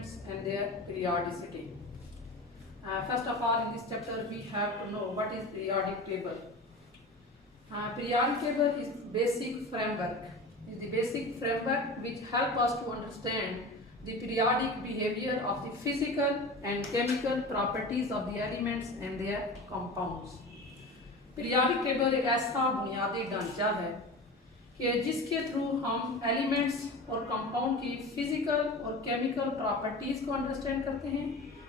elements and their periodicity. First of all, in this chapter we have to know what is periodic table. Periodic table is basic framework. Is the basic framework which help us to understand the periodic behavior of the physical and chemical properties of the elements and their compounds. Periodic table एक ऐसा बुनियादी ढांचा है कि जिसके through हम elements और compound की फिजिकल और केमिकल प्रॉपर्टीज़ को अंडरस्टैंड करते हैं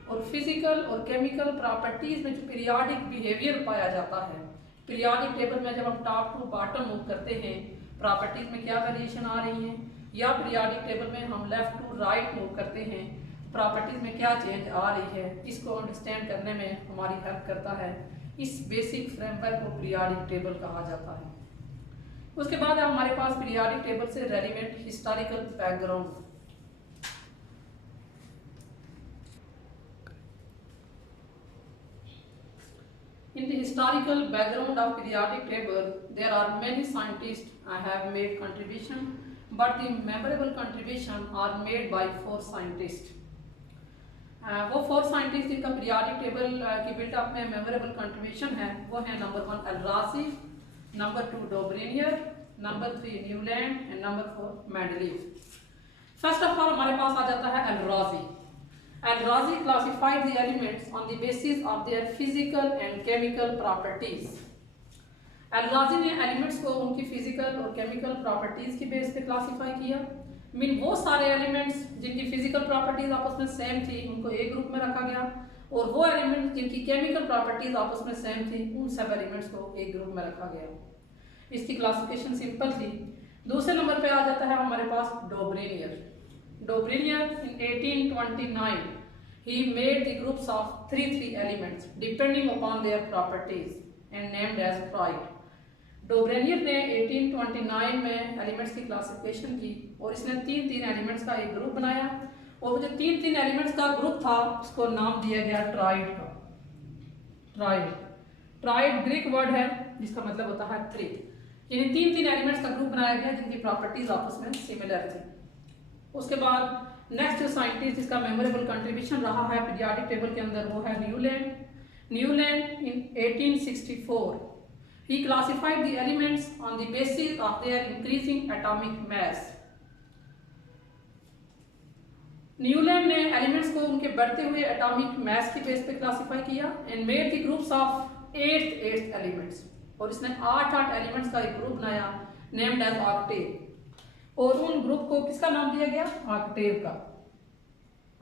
और फिजिकल और केमिकल प्रॉपर्टीज़ में जो पीरियाडिक बिहेवियर पाया जाता है, पीरियाडिक टेबल में जब हम टॉप टू बॉटम मूव करते हैं प्रॉपर्टीज़ में क्या वेरिएशन आ रही हैं, या पीरियाडिक टेबल में हम लेफ़्ट टू राइट मूव करते हैं प्रॉपर्टीज़ में क्या चेंज आ रही है, इसको अंडरस्टैंड करने में हमारी हेल्प करता है। इस बेसिक फ्रेमवर्क को पीरियाडिक टेबल कहा जाता है। उसके बाद हमारे पास पीरियाडिक टेबल से relevant historical background. In the historical background of periodic table, there are many scientists have made contribution, but the memorable contribution are made by 4 scientists. वो 4 scientist जिनका पीरियाडिक टेबल की बिल्डअप में memorable contribution है वो है number 1 Al Razi, number 2 Dobereiner, number 3 Newland and number 4 Mendeleev. First of all हमारे पास आ जाता है Al Razi. Al Razi classified the elements on the basis of their physical and chemical properties. Al Razi ने एलिमेंट्स को उनकी फिजिकल और केमिकल प्रॉपर्टीज की बेस पे क्लासिफाई किया। मीन वो सारे एलिमेंट्स जिनकी फिजिकल प्रॉपर्टीज आपस में सेम थी उनको एक ग्रुप में रखा गया, और वो एलिमेंट्स जिनकी केमिकल प्रॉपर्टीज आपस में सेम थी उन सब एलिमेंट्स को एक ग्रुप में रखा गया। इसकी क्लासिफिकेशन सिंपल थी। दूसरे नंबर पे आ जाता है हमारे पास डोब्रेनियर। डोब्रेनियर इन 1829 ही made the groups of 3 elements depending upon their properties and named as triad. Dobereiner ने 1829 में एलिमेंट्स की क्लासिफिकेशन की और इसने 3 एलिमेंट्स का एक ग्रुप बनाया, और वो जो 3 एलिमेंट्स का ग्रुप था उसको नाम दिया गया ट्राइड का। ट्राइड ग्रीक वर्ड है जिसका मतलब होता है 3। यानी 3 एलिमेंट्स का ग्रुप बनाया गया जिनकी प्रॉपर्टीज आपस में सिमिलर थी। उसके बाद नेक्स्ट साइंटिस्ट जिसका मेमोरेबल कंट्रीब्यूशन रहा है पीरियाडिक टेबल के अंदर वो है Newland. Newland in 1864 he classified the elements on the basis of their increasing atomic mass. Newland ने एलिमेंट्स को उनके बढ़ते हुए एटॉमिक मास की बेस पे क्लासिफाई किया and made the groups of 8 elements, और इसने 8 एलिमेंट्स का एक ग्रुप बनाया नेम्ड एज ऑक्टेव, और उन ग्रुप को किसका नाम दिया गया? ऑक्टेव का।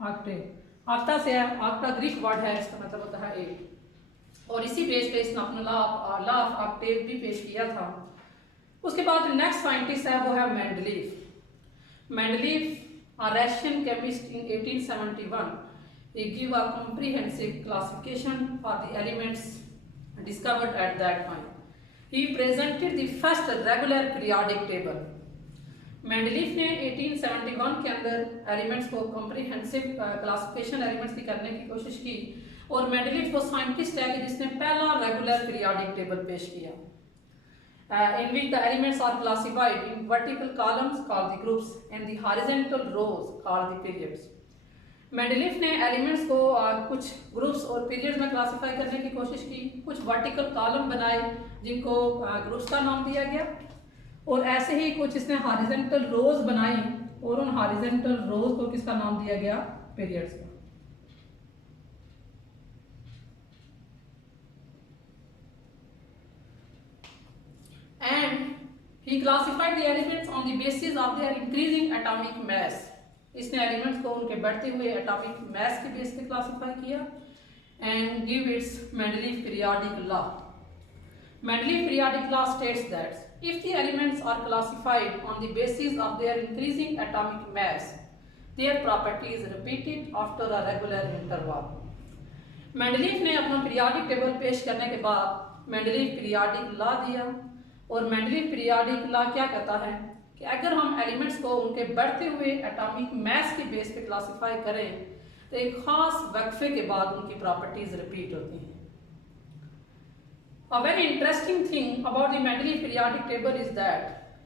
ऑक्टेव ऑक्टा से है, ऑक्टा ग्रीक वर्ड है, इसका मतलब होता है 8, और इसी बेस पे इसने अपना लॉ ऑफ ऑक्टेव भी पेश किया था। उसके बाद नेक्स्ट साइंटिस्ट है वो है Mendeleev. Mendeleev a Russian chemist in 1871 he gave a comprehensive classification for the elements discovered at that time. He presented the first regular periodic table. Mendeleev ने 1871 के अंदर एलिमेंट्स को कॉम्प्रिहेंसिव क्लासिफिकेशन एलिमेंट्स की करने की कोशिश की, और मेंडलीव वो साइंटिस्ट है कि जिसने पहला रेगुलर पीरियोडिक टेबल पेश किया, in which the elements are classified in vertical columns called the groups and the horizontal rows called the periods. Mendeleev ने एलिमेंट्स को कुछ ग्रुप्स और पीरियड्स में क्लासिफाई करने की कोशिश की, कुछ वर्टिकल कॉलम बनाए जिनको ग्रुप्स का नाम दिया गया, और ऐसे ही कुछ इसने हॉरिजॉन्टल रोज बनाई और उन हॉरिजॉन्टल रोज को किसका नाम दिया गया? पीरियड्स का। And he classified the elements on the basis of their increasing atomic mass. इसने एलिमेंट्स को उनके बढ़ते हुए एटॉमिक मास के बेस पे क्लासिफाई किया and give its Mendeleev periodic law. Mendeleev periodic law states that if the elements are classified on the basis of their increasing atomic mass, their property is repeated after a regular interval. Mendeleev ने अपना periodic table पेश करने के बाद Mendeleev periodic law दिया, और Mendeleev periodic law क्या कहता है कि अगर हम एलिमेंट्स को उनके बढ़ते हुए एटॉमिक मास के बेस पे क्लासिफाई करें तो एक खास वक्फे के बाद उनकी प्रॉपर्टीज रिपीट होती हैं। A very interesting thing about the Mendeleev periodic table is that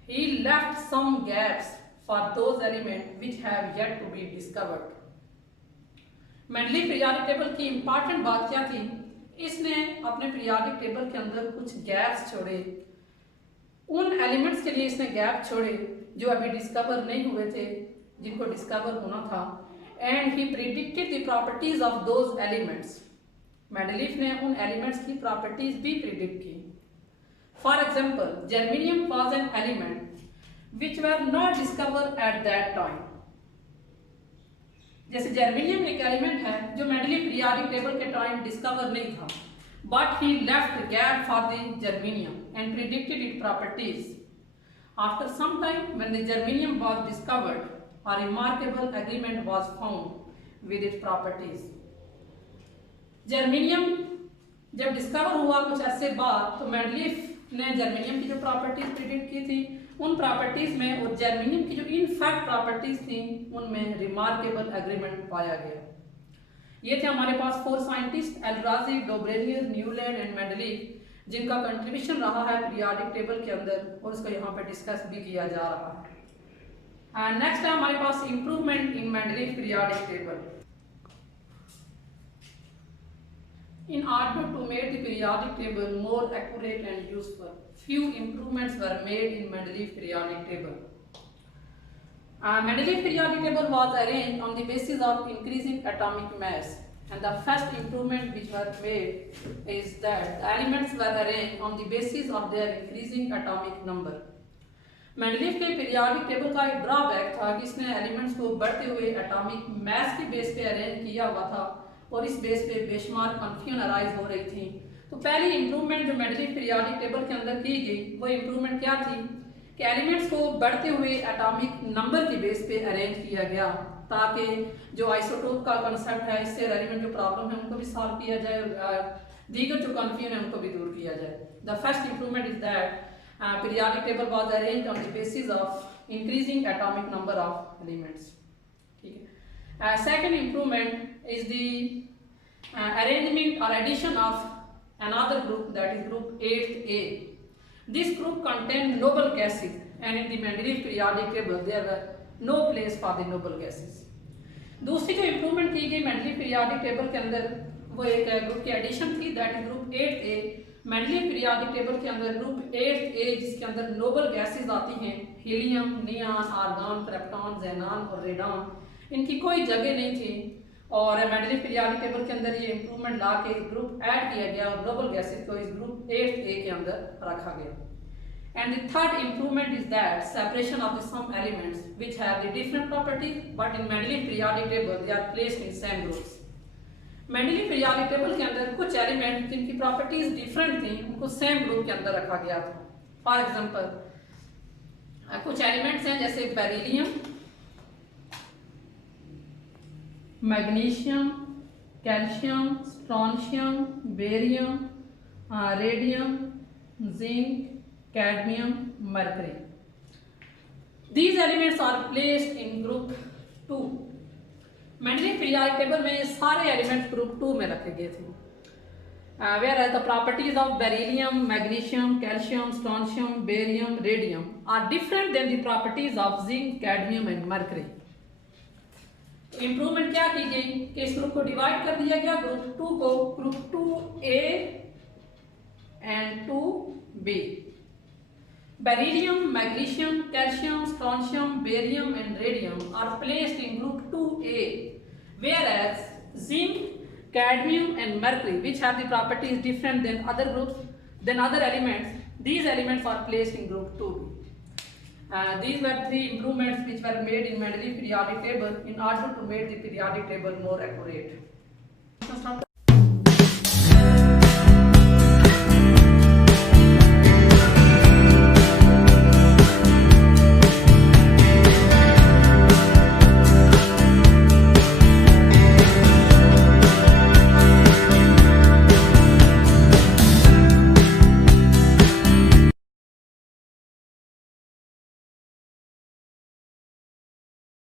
he left some gaps for those elements which have yet to be discovered. Mendeleev periodic table की इंपॉर्टेंट बात क्या थी, इसने अपने पीरियोडिक टेबल के अंदर कुछ गैप्स छोड़े, उन एलिमेंट्स के लिए इसने गैप छोड़े जो अभी डिस्कवर नहीं हुए थे, जिनको डिस्कवर होना था, and he predicted the properties of those elements. Mendeleev ने उन एलिमेंट्स की प्रॉपर्टीज भी प्रिडिक्ट की। For example, germanium was an element which were not discover at that time. जैसे जर्मेनियम एक एलिमेंट है जो मेंडलीव पीरियोडिक टेबल के टाइम डिस्कवर नहीं था, but he left gap for the germanium and predicted its properties. After some time, when the germanium was discovered, a remarkable agreement was found with its properties. Germanium जब discover हुआ कुछ अरसे बाद, तो Mendeleev ने germanium की जो properties predict की थी, उन प्रॉपर्टीज में और जर्मेनियम की जो इनफैक्ट प्रॉपर्टीज थी उनमें रिमार्केबल एग्रीमेंट पाया गया। ये थे हमारे पास 4 साइंटिस्ट, एल-राज़ी, डोब्रेनियर, न्यूलैंड एंड मेंडलीव, जिनका कंट्रीब्यूशन रहा है पीरियोडिक टेबल के अंदर और उसको यहाँ पे डिस्कस भी किया जा रहा है। एंड नेक्स्ट है हमारे पास improvement in Mendeleev periodic table. In order to make the periodic table more accurate and useful, few improvements were made in Mendeleev periodic table. Mendeleev periodic table was arranged on the basis of increasing atomic mass, and the first improvement which was made is that the elements were arranged on the basis of their increasing atomic number. Mendeleev के periodic table का एक drawback था कि इसने elements को बढ़ते हुए atomic mass के बेस पे अरेंज किया हुआ था और इस बेस पे बेशुमार कंफ्यूजन अराइज हो रही थी। तो पहली इंप्रूवमेंट जो मेंडलीव पीरियोडिक टेबल के अंदर की गई वो इंप्रूवमेंट क्या थी कि एलिमेंट्स को बढ़ते हुए एटॉमिक नंबर के बेस पे अरेंज किया गया, ताकि जो आइसोटोप का कंसेप्ट है, इससे रेलेवेंट जो प्रॉब्लम है उनको भी सॉल्व किया जाए और दीगर जो कंफ्यूजन है उनको भी दूर किया जाए। The first improvement is that periodic table was arranged on the basis of increasing atomic number of elements. ठीक है। Second improvement is the arrangement or addition of another group, that is group 8A. This group contained noble gases, and in the Mendeleev periodic table there were no place for the noble gases. दूसरी जो improvement की गई Mendeleev periodic table के अंदर वो एक group की addition थी, that is group 8A। Mendeleev periodic table के अंदर ग्रुप 8A जिसके अंदर नोबल गैसेज आती हैं, helium, neon, argon, krypton, xenon और रेडॉन, इनकी कोई जगह नहीं थी और मेंडलीव पीरियोडिक टेबल के अंदर ये इंप्रूवमेंट ला के ग्रुप ऐड किया गया और नोबल गैसेज को इस ग्रुप 8A के अंदर रखा गया। And the third improvement is that separation of the some elements which have the different properties but in Mendeleev periodic table they are placed in same groups. Mendeleev periodic table के अंदर कुछ element जिनकी properties different थी उनको same group के अंदर रखा गया था। फॉर एग्जांपल कुछ एलिमेंट्स हैं जैसे beryllium, magnesium, calcium, strontium, barium, radium, zinc, cadmium, mercury. These elements are placed in group 2. Mendeleev periodic table में सारे एलिमेंट्स ग्रुप 2 में रखे गए थे। Whereas the properties of beryllium, magnesium, calcium, strontium, barium, radium are different than the properties of zinc, cadmium and mercury. Improvement क्या की गई कि इस ग्रुप को डिवाइड कर दिया गया, ग्रुप 2 को group 2A and 2B। Beryllium, magnesium, calcium, strontium, barium and radium are placed in group 2A, whereas zinc, cadmium and mercury, which have the properties different than other groups, than other elements, these elements are placed in group 2B. These were 3 improvements which were made in Mendeleev periodic table in order to make the periodic table more accurate.